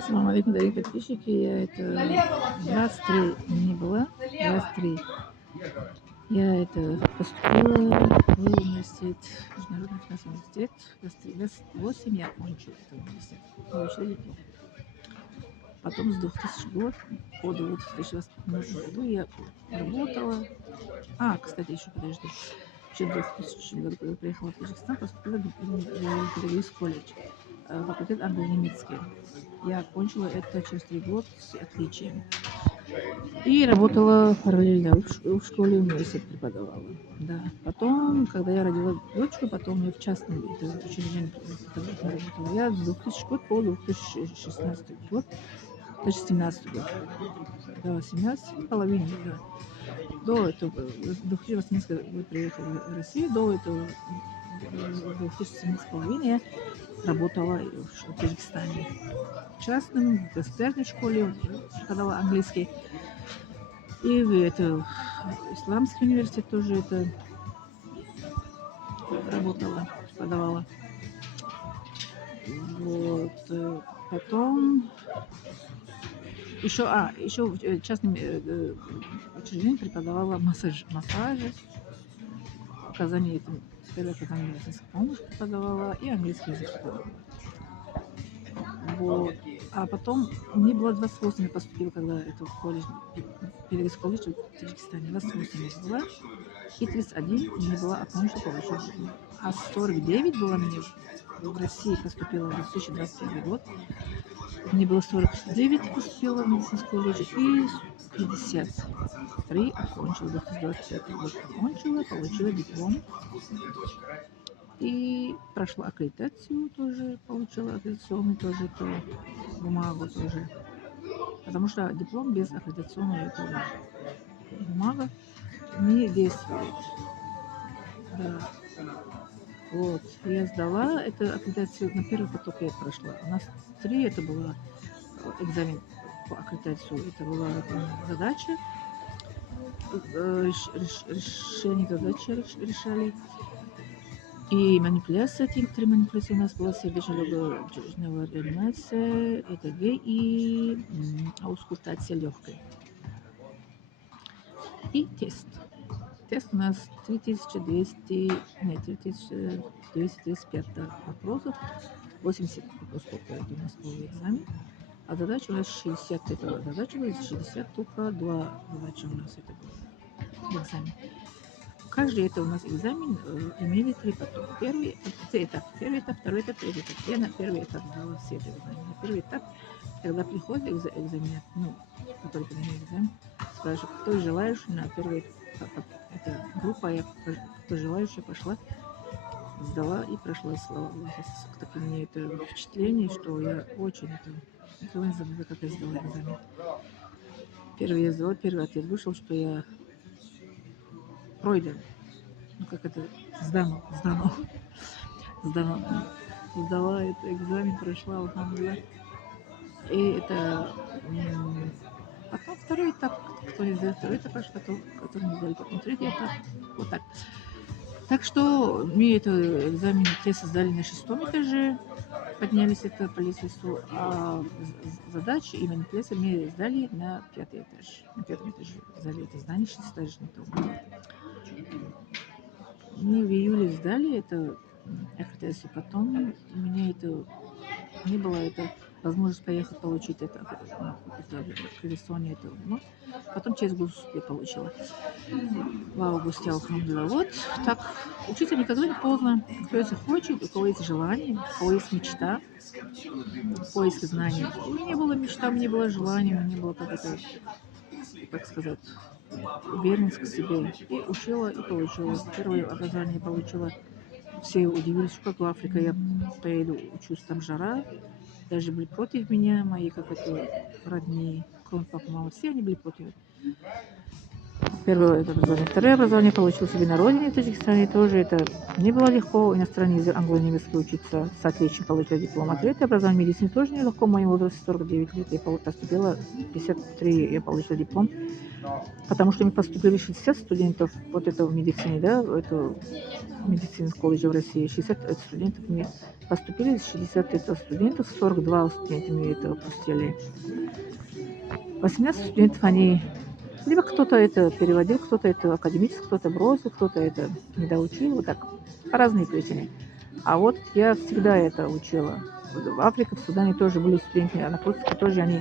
Ассаламу алейкум, дорогие подписчики. Я это 23 мне была, 23. Я это поступила в университет, Международный финансовый университет. 28 я окончила этот университет, получила диплом. Потом с 2000 года по 2018 году я работала. Кстати, еще подожди. Еще в 2000 году, когда я приехала в Таджикистан, поступила в педагогический колледж, факультет англо-немецкий. Я окончила это через 3 года с отличием. И работала параллельно в школе, университет преподавала. Да. Потом, когда я родила дочку, потом я в частном учреждении работала. Я с 2000 года по 2016 год, даже 17 год. Да, 17 половиной, да. До этого, в 2018 году приехала в Россию, до этого, в 2017 половиной я работала в Таджикистане. В частном, в государственной школе преподавала английский. И в исламский университет тоже это работала, преподавала. Вот. Потом еще в частном учреждении преподавала массажи, первое оказание медицинской помощи преподавала и английский язык преподавала. Вот. А потом мне было 28, я поступила, когда это в колледж, педагогический колледж в Таджикистане. 28 я была, и 31 мне была окончена, получила диплом. А 49 было мне в России, поступила в 2021 год. Мне было 49, поступила в медицинский колледж, и 53 окончила, 2025 год окончила, получила диплом. И прошла аккредитацию тоже, получила аккредитационную тоже эту бумагу тоже. Потому что диплом без аккредитационной этого бумага не действует. Да. Вот. Я сдала эту аккредитацию, на первый поток я прошла. У нас 3 это было экзамен по аккредитации. Это была задача, решение задачи решали. И манипуляция, эти 3 манипуляции у нас была сердечно-легочная реанимация, ЭКГ и аускультация легкой. И тест. Тест у нас 3235 вопросов, 80 вопросов это у нас был экзамен. А задача у нас 60, это задача была 60, только 2 задачи у нас это было экзамен. Каждый это у нас экзамен имели 3 потока. Первый этап, второй этап, третий этап. Я на первый этап сдала все эти экзамены. На первый этап, когда приходит экзамен, который принимает экзамен, спрашивают, кто желающий на первый этап. Это группа, кто желающий пошла, сдала и прошла, слава Богу. Такое мне это впечатление, что я очень никогда не забыла, как я сдала экзамен. Первый я сдала, первый ответ вышел, что я пройден. Сдала этот экзамен, прошла, алхамдулилlah. И это потом второй этап, кто не сдал второй этап, который не сдали, потом третий этап, вот так. Так что мы это экзамен, тест сдали на 6-м этаже, поднялись это по лестницу, а задачи и манипуляции мы сдали на 5-й этаж. На 5-м этаже сдали это здание, 6 этажей не то. Мы в июле сдали это аккредитацию, потом у меня не было возможность поехать получить это аккредитационное потом через год я получила. В августе, алхамдулилlah. Вот так. Учиться никогда не поздно. Кто если хочет, у кого есть желание, у кого есть мечта, поиск знаний. У меня не было мечта, у меня было желание, у меня было так сказать, уверенность к себе. И учила, и получила. Первое образование получила. Все удивились, что как в Африку я поеду, учусь, там жара. Даже были против меня, мои родные, кроме папы, мамы, все они были против. Первое образование. Второе образование получил себе на родине в Таджикистане. Тоже это не было легко. Иностранный язык англо-немецкий учиться. С отличием получила диплом. А третье образование медицины тоже нелегко. В моем возрасте 49 лет я поступила, в 53 я получила диплом. Потому что мы поступили 60 студентов вот это в медицине, да, в эту медицинскую колледж в России. 60 студентов мы поступили, 60 это студентов, 42 студента мы это опустили. 18 студентов, они либо кто-то это переводил, кто-то это академически, кто-то бросил, кто-то это не доучил, вот так, по разные причины. А вот я всегда это учила. В Африке, в Судане тоже были студенты, а напротив, тоже они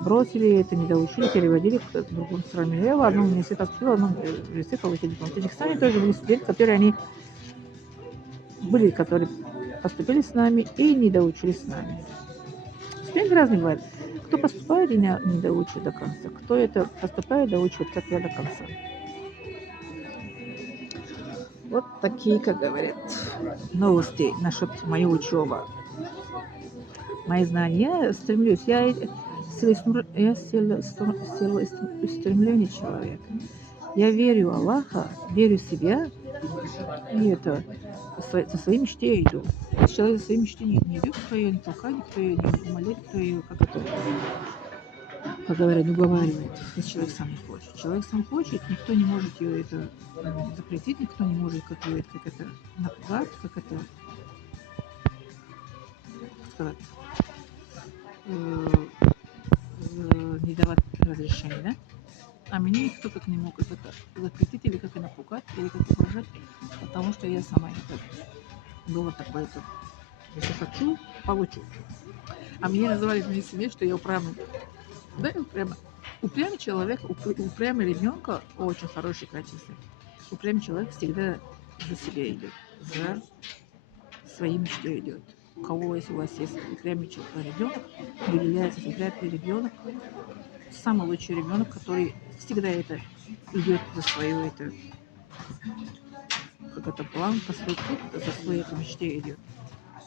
бросили это, не доучили, переводили в другую страну. Я в одном университете поступила, в одном университете получила диплом. В Таджикистане тоже были студенты, которые они были, которые поступили с нами и не доучились с нами. Студенты разные бывают. Кто поступает и не доучит до конца, кто это поступает, доучивает, как я, до конца. Вот такие, как говорят, новости насчет моей учебы. Мои знания, я стремлюсь, я стремление человека. Я верю в Аллаха, верю в себя, и это со своей мечте я иду. Если человек за своей мечтой не идет, кто ее не толкает, никто ее не умоляет, кто ее, как говорят, не уговаривает, если человек сам не хочет. Человек сам хочет, никто не может ее это запретить, никто не может как это напугать, как сказать, не давать разрешения, да? А меня никто как не мог это запретить, или как и напугать, или как угрожать, потому что я сама это было такое-то. Если хочу, получу. А меня называли в моей семье, что я упрямый. Да, упрямый. Упрямый человек, упрямый ребенка очень хорошее качество. Упрямый человек всегда за себя идет, за своей мечтой идет. У кого, если у вас есть упрямый ребенок, выделяется упрямый ребенок, самый лучший ребенок, который всегда это идет за свою это, как это план, по свой путь, за свою эту мечте идет.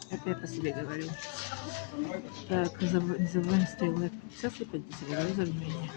Это я по себе говорю. Так, не забываем ставить лайк, подписаться и поддерживать за внимание.